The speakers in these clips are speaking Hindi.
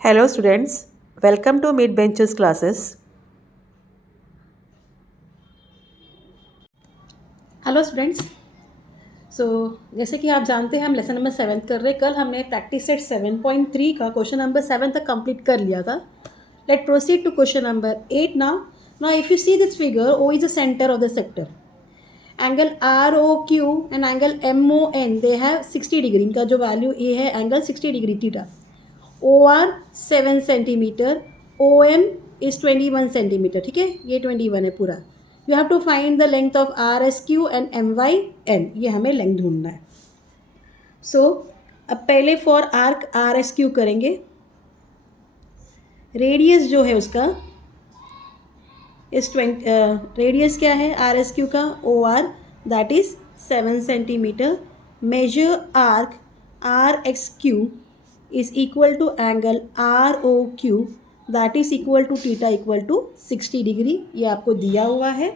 Hello students, welcome to Mid Benches classes. Hello students. जैसे कि आप जानते हैं हम लेसन नंबर 7 कर रहे हैं। कल हमने प्रैक्टिस सेट 7.3 का क्वेश्चन नंबर 7 तक कंप्लीट कर लिया था। Let proceed to question number 8 now. Now if you see this figure, O is the centre of the sector. Angle R O Q and angle M O N they have 60 degree. इनका जो वैल्यू ए है angle 60 degree theta. O R 7 centimetre, O M is 21 centimetre. ठीक है, ये 21 है पूरा। You have to find the length of R S Q and M Y N. ये हमें लेंथ ढूंढना है। अब पहले for arc R S Q करेंगे। रेडियस जो है उसका इस रेडियस क्या है आर एस क्यू का, O R that is 7 centimetre. Major arc R X Q is equal to angle ROQ that is equal to theta equal to 60 degree. ये आपको दिया हुआ है।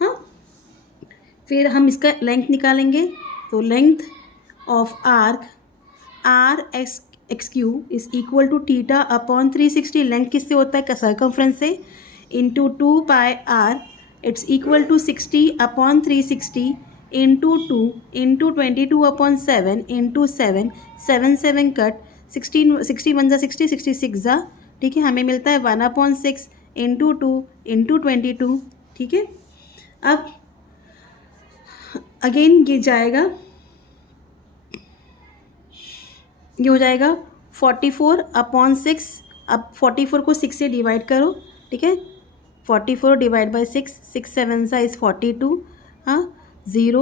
हाँ, फिर हम इसका लेंथ निकालेंगे। तो length of arc R X Q is equal to theta upon 360। Length किससे होता है, सर्कमफ्रेंस से, into 2 pi R. It's equal to 60 upon 360 into 2 into 22 upon 7 into 7, 7 7 cut, 60 1 जा 60, 66 जा। ठीक है, हमें मिलता है 1/6 इंटू 2 इंटू 22। ठीक है, अब अगेन ये जाएगा, ये हो जाएगा 44/6। अब 44 को 6 से डिवाइड करो। ठीक है, 44 डिवाइड बाई 6, 6 7 सा इज़ 42। हाँ, 0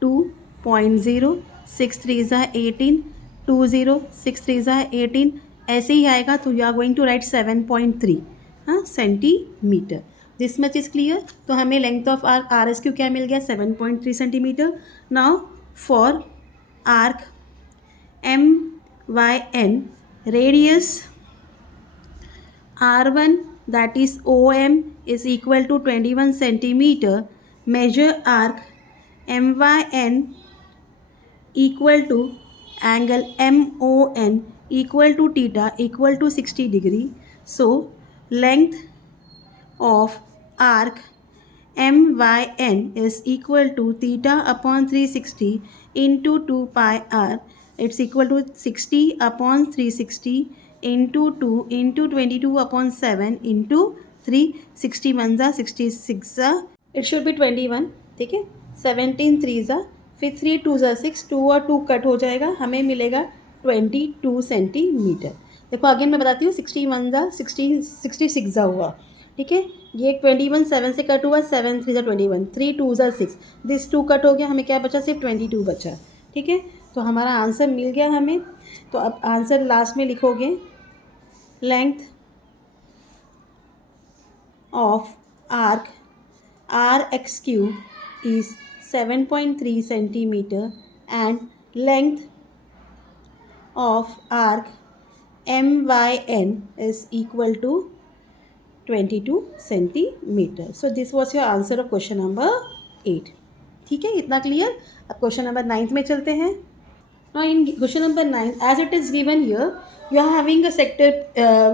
2.0, 6 3 ज़ा 18, 20 6 3 ज़ा 18, ऐसे ही आएगा। तो you are going to write 7.3 हाँ centimetre. This much is clear. तो हमें length of arc R S Q क्या मिल गया, 7.3 centimetre. Now for arc M Y N, radius R1 that is OM is equal to 21 centimeter. Measure arc MYN equal to angle MON equal to theta equal to 60 degree. So length of arc MYN is equal to theta upon 360 into 2 pi r. It's equal to 60 upon 360 into 2 into 22 upon 7 into 3, 60 1 जा 66 जा, इट शुड बी 21। ठीक है, 17 3 जा, फिर 3 2 जा 6, 2 और 2 कट हो जाएगा, हमें मिलेगा 22 सेंटीमीटर। देखो अगेन मैं बताती हूँ, 60 1 जा 60, 66 जा हुआ। ठीक है, ये 21 7 से कट हुआ, 7 3 जा 21, 3 2 जा 6, दिस 2 कट हो गया, हमें क्या बचा, सिर्फ 22 बचा। ठीक है, तो हमारा आंसर मिल गया हमें। तो अब आंसर लास्ट में लिखोगे, length of arc R X Q is 7.3 centimetre and length of arc MYN is equal to 22 centimetre. So this was your answer of question number 8। ठीक है, इतना क्लियर। अब क्वेश्चन नंबर 9 में चलते हैं। Now in question number 9, as it is given here, you are having a sector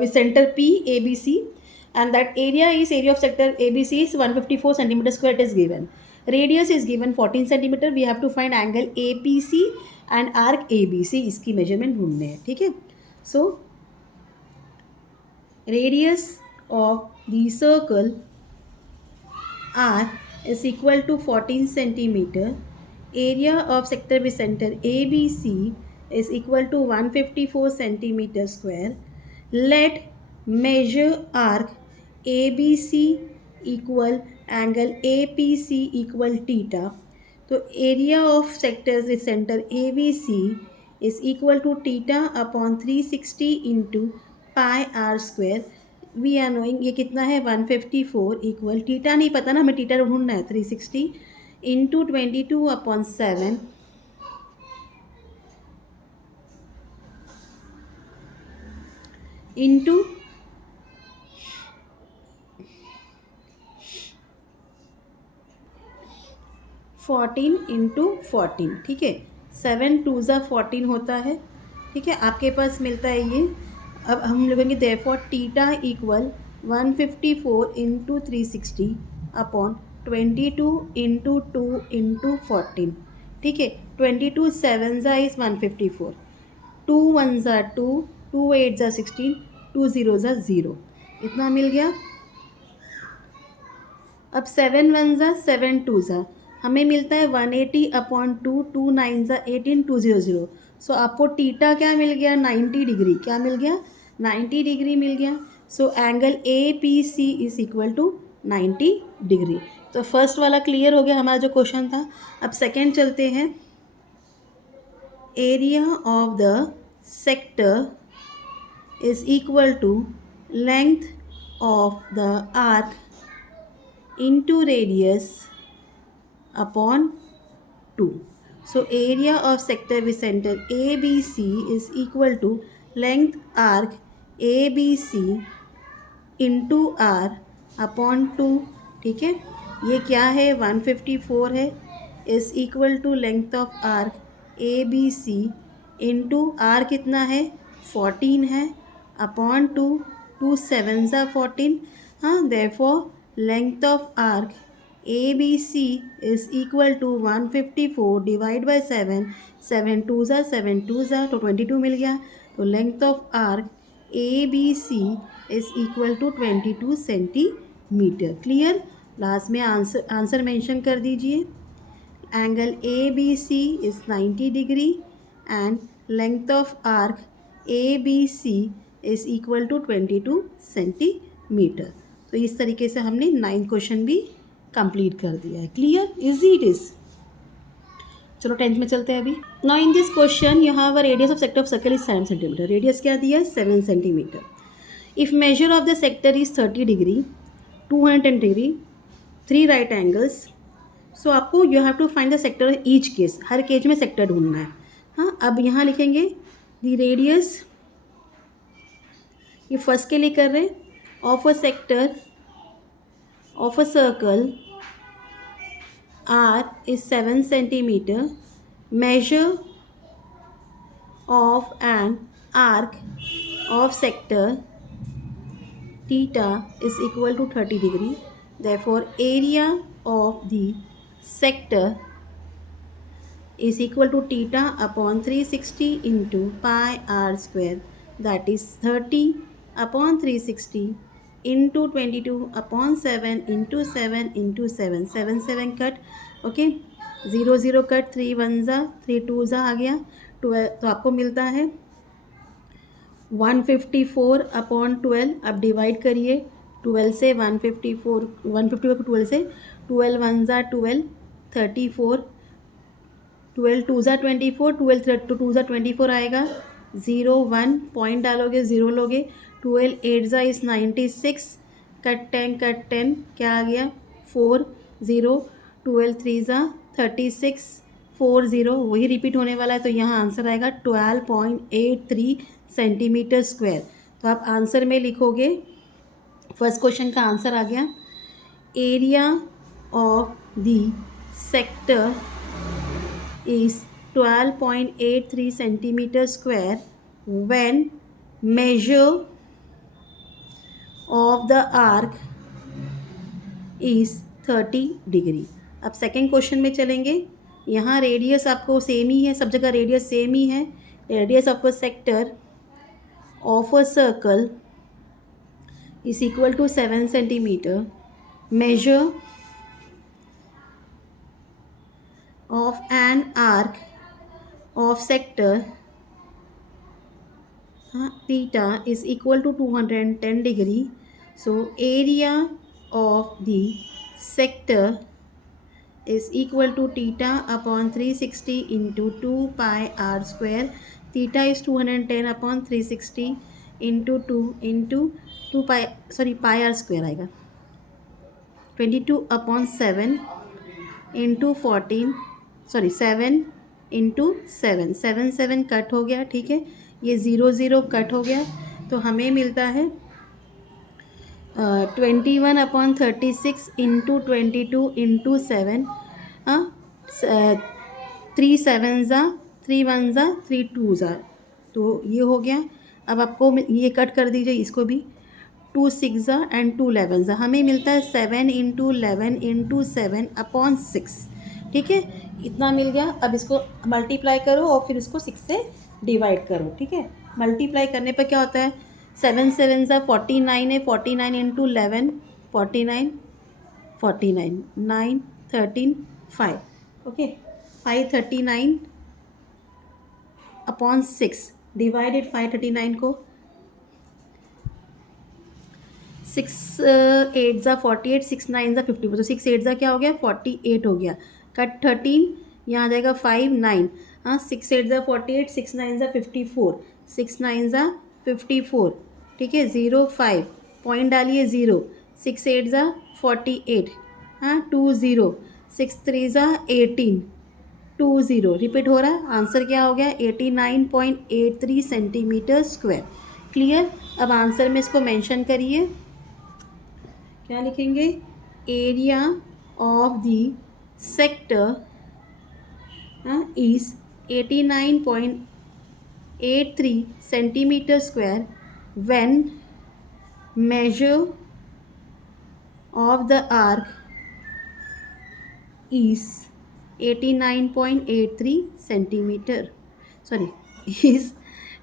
with center P, ABC, and that area of sector ABC is 154 centimeter square. It is given. Radius is given 14 centimeter. We have to find angle APC and arc ABC. इसकी measurement ढूंढने हैं। ठीक है, so radius of the circle R is equal to 14 centimeter. Area of sector with center ABC is equal to 154 centimeter square. Let measure arc ABC equal angle APC equal theta. तो area of sectors with center ABC is equal to theta upon 360 into pi r square. We are knowing ये कितना है, 154 इक्वल, थीटा नहीं पता ना, हमें थीटा ढूंढना है, 360 इंटू 22 अपॉन 7 इंटू 14 इंटू 14। ठीक है, 7 2 ज़ा 14 होता है। ठीक है, आपके पास मिलता है ये अब हम लिखेंगे therefore theta equal 154 into 360 upon 22 into 2 into 14. ठीक है, 22 7 ज़ा इज़ 154, 2 1 ज़ा 2, 2 8 ज़ा 16, 2 0 ज़ा 0. इतना मिल गया. अब 7 1 ज़ा 7 2 ज़ा हमें मिलता है 180 अपॉन 2, 2 9 ज़ा 18, 2 0 0. सो आपको टीटा क्या मिल गया, 90 डिग्री. क्या मिल गया, 90 डिग्री मिल गया. So angle A P C is equal to 90 degree. तो फर्स्ट वाला क्लियर हो गया हमारा जो क्वेश्चन था. अब सेकेंड चलते हैं. Area of the sector is equal to length of the arc into radius upon 2. So area of sector with center ABC is equal to length arc ABC into R upon 2. ठीक है, ये क्या है, 154 है, is equal to length of arc ABC into R कितना है, 14 है, अपॉन 2, 2 7 ज़ा 14. हाँ, therefore length of arc ABC is equal to 154 divide by 7, 7 2 ज़ा 7 2 ज़ा तो 22 मिल गया. तो length of arc ABC is equal to 22 centimetre. Clear. Last में आंसर मेंशन कर दीजिए. Angle ABC is 90 degree and length of arc ABC is equal to 22 centimetre. तो इस तरीके से हमने 9th क्वेश्चन भी कंप्लीट कर दिया है. Clear, easy it is. चलो 10th में चलते हैं अभी. Now in this question you have a radius of sector of circle is 7 centimetre. Radius क्या दिया है, 7 centimetre. If measure of the sector is 30 degree, 210 degree, 3 right angles. So आपको you have to find the sector each case. हर केस में सेक्टर ढूंढना है. हाँ, अब यहाँ लिखेंगे द रेडियस, ये फर्स्ट के लिए कर रहे हैं, of a sector of a circle R is 7 centimeter. Measure of an arc of sector theta is equal to 30 degree. Therefore area of the sector is equal to theta upon 360 into pi r square, that is 30 upon 360 into 22 upon 7 into 7 into 7, 7 7 cut. Okay, 0 0 cut, 3 1 ज़ा 3 2 ज़ा आ गया 12. तो आपको मिलता है 154 अपॉन 12. अब डिवाइड करिए 12 से 154 को 12 से, 12 1 ज़ा 12, 34, 12 2 ज़ा 24, 12 2 ज़ा 24 आएगा. 0 1 पॉइंट डालोगे, 0 लोगे. 12 8 ज़ा इज़ 96, कट 10 क्या आ गया, 4 0. 12 3 ज़ा 36, 4 0 वही रिपीट होने वाला है. तो यहाँ आंसर आएगा 12.83 सेंटीमीटर स्क्वायर. तो आप आंसर में लिखोगे, फर्स्ट क्वेश्चन का आंसर आ गया, area of the sector is 12.83 centimeter square when measure of the arc is 30 degree. अब सेकेंड क्वेश्चन में चलेंगे. यहाँ रेडियस आपको सेम ही है, सब जगह रेडियस सेम ही है. Radius of a sector of a circle is equal to 7 centimeter. Measure of an arc of sector theta is equal to 210 degree. So area of the sector is equal to theta upon 360 into 2 pi r square. Theta is 210 upon 360 into 2 pi r square आएगा. 22 upon 7 into 14, 7 इंटू 7, 7 7 कट हो गया. ठीक है, ये 0 0 कट हो गया. तो हमें मिलता है 21 अपॉन 36 इंटू 22 इंटू 7. 3 7 ज़ा 3 1 ज़ा 3 2 ज़ा, तो ये हो गया. अब आपको ये कट कर दीजिए इसको भी, 2 6 एंड 2 11 हमें मिलता है 7 इंटू 11 इंटू 7 अपॉन 6, ठीक है, इतना मिल गया। अब इसको मल्टीप्लाई करो और फिर उसको 6 से डिवाइड करो, ठीक है। मल्टीप्लाई करने पर क्या होता है, 7 7 49 है, 49 इंटू 11 49 49 9 13 5, ओके, 539 अपॉन 6 डिवाइडेड 539 को 6 8 48 6 9 54, तो 6 8 क्या हो गया 48 हो गया। कट 13 यहाँ आ जाएगा 5 9, हाँ 6 8 48 6 9 54 6 9 54, ठीक है, 0 5 पॉइंट डालिए 0, 6 8 48, हाँ 2 0 6 3 18 2 0 रिपीट हो रहा है। आंसर क्या हो गया 89.83 सेंटीमीटर स्क्वायर। क्लियर। अब आंसर में इसको मेंशन करिए, क्या लिखेंगे, area of the sector is 89.83 centimetre square when measure of the arc is 89.83 centimetre, sorry is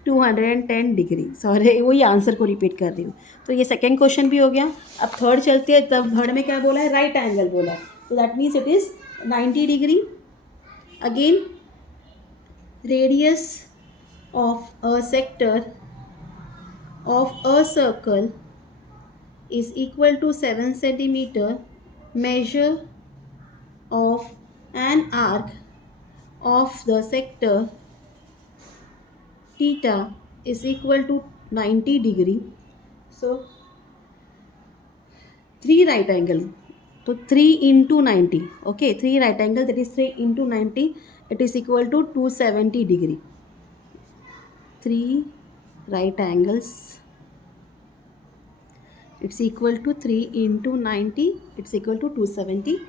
210 degree, sorry वही आंसर को रिपीट कर रही हूँ। तो ये सेकेंड क्वेश्चन भी हो गया। अब थर्ड चलते हैं, तब थर्ड में क्या बोला है, राइट एंगल बोला है, तो that means it is 90 degree. Again radius of a sector of a circle is equal to 7 centimeter. Measure of an arc of the sector theta is equal to 90 degree. So 3 right angle, so 3 into 90, okay, 3 right angle, that is 3 into 90, it is equal to 270 degree. 3 right angles, it's equal to 3 into 90, it's equal to 270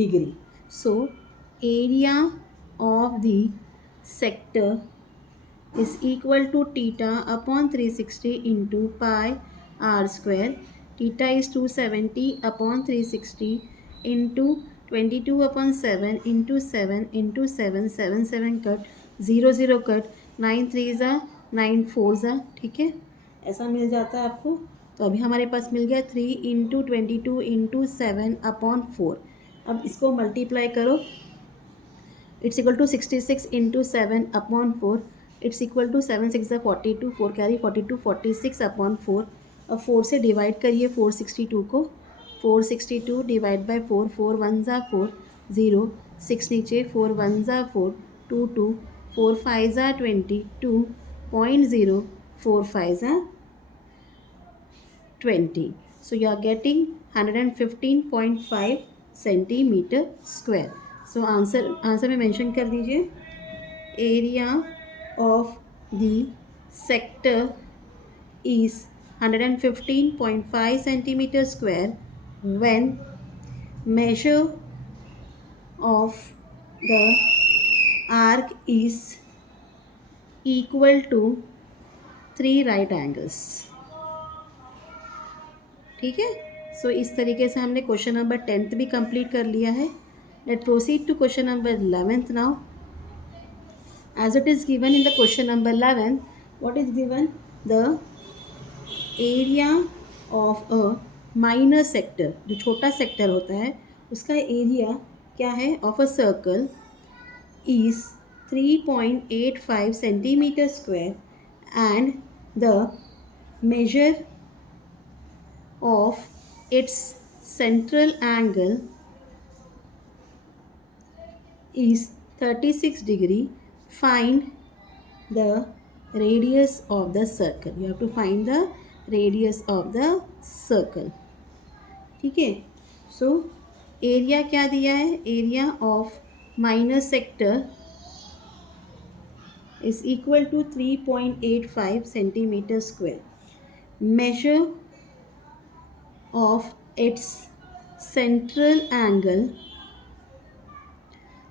degree. So area of the sector is equal to theta upon 360 into pi r square. Theta is 270 upon 360 into 22 upon 7 into 7 into 7 7 7 cut 0 0 cut 9 3 9 4 ठीक है, ऐसा मिल जाता है आपको। तो अभी हमारे पास मिल गया 3 इंटू 22 इंटू 7 अपॉन 4। अब इसको मल्टीप्लाई करो, it's equal to 66 into 7 upon 4, it's equal to 7 6 42, 4 carry 42 46 upon 4। अब 4 से डिवाइड करिए 462 को, 462 डिवाइड बाई 4, 4 1 4 0 6 नीचे 4 1 4 2 2 4 5 22.0 4 5 20. So you are getting 115.5 centimetre square. So answer में मेंशन कर दीजिए, area of the sector is 115.5 centimetre square when measure of the arc is equal to 3 right angles, ठीक है। सो इस तरीके से हमने क्वेश्चन नंबर 10th भी कंप्लीट कर लिया है। Let proceed to question number 11th now. As it is given in the question number 11, what is given, the area of a minor sector, जो छोटा सेक्टर होता है उसका एरिया क्या है, of a circle is 3.85 centimetre square and the major of its central angle is 36 degree. Find the radius of the circle. You have to find the radius of the circle. ठीक है। सो एरिया क्या दिया है, area of minor sector is equal to 3.85 centimetre square. Measure of its central angle,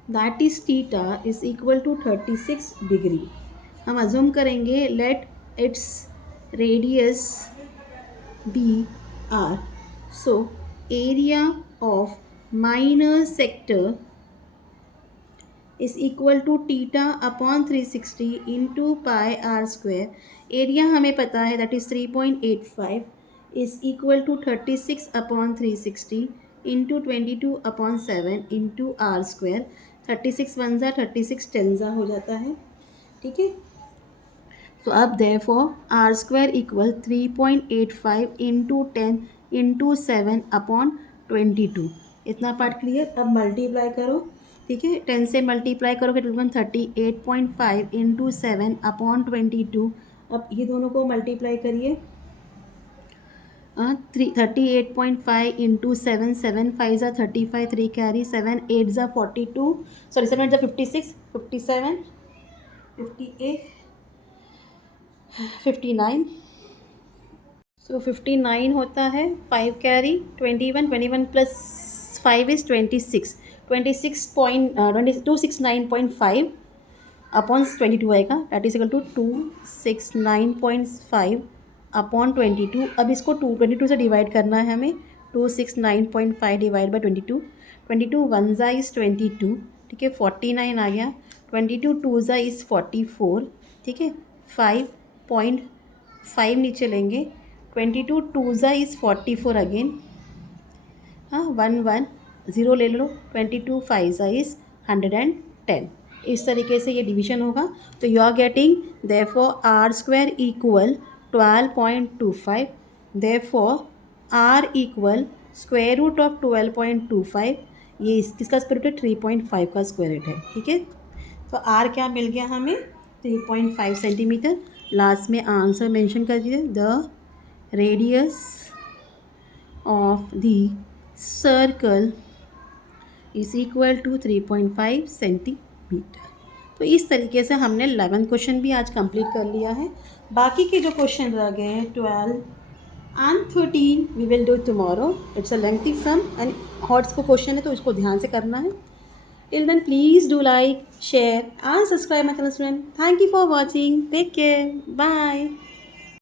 that is theta, is equal to 36 degree. हम अज्यूम करेंगे let it's radius BR. So area of minor sector is equal to theta upon 360 into pi r square. Area हमें पता है that is 3.85 is equal to 36 upon 360 into 22 upon 7 into r square. 36 one ज़ा 36 टेन ज़ा हो जाता है, ठीक है. तो अब therefore r square equal 3.85 into 10 into 7 upon 22. इतना पार्ट क्लियर. अब मल्टीप्लाई करो, ठीक है. 10 से मल्टीप्लाई करोगे तो 38.5 इंटू 7 अपॉन 22. अब ये दोनों को मल्टीप्लाई करिए. 38.5 इंटू 7, 7 5 ज़ा 35, 3 कैरी, 7 8 ज़ा 42, सॉरी 7 8 ज़ा 56, 57, 58, 59. सो 59 होता है. 5 कैरी 21, 21 प्लस 5 इज़ 26. 269.5 अपॉन 22 आएगा. That is equal to 269.5 upon 22. अब इसको 22 से डिवाइड करना है हमें. 269.5 डिवाइड बाई 22. 22 वन ज़ा इज़ 22, ठीक है. 49 आ गया. 22 टू ज़ा इज़ 44, ठीक है. 5.5 नीचे लेंगे. 22 टू ज़ा इज़ 44 अगेन. हाँ 1 ज़ीरो ले लो. 22 5 ज़ा इज़ 110. इस तरीके से ये डिवीजन होगा. तो you are getting therefore R square equal 12.25. Therefore R equal square root of 12.25. ये किसका स्क्वायर रूट है? 3.5 का स्क्वायर रूट है, ठीक है. तो आर क्या मिल गया हमें? 3.5 सेंटीमीटर. लास्ट में आंसर मेंशन कर दीजिए. The radius of the circle is equal to 3.5 centimetre. तो इस तरीके से हमने 11 क्वेश्चन भी आज कंप्लीट कर लिया है. बाकी के जो क्वेश्चन रह गए हैं 12 and 13 we will do tomorrow. It's a lengthy sum and HOTS को क्वेश्चन है तो इसको ध्यान से करना है. Till then please do like, share and subscribe my channel student. Thank you for watching. Take care. Bye.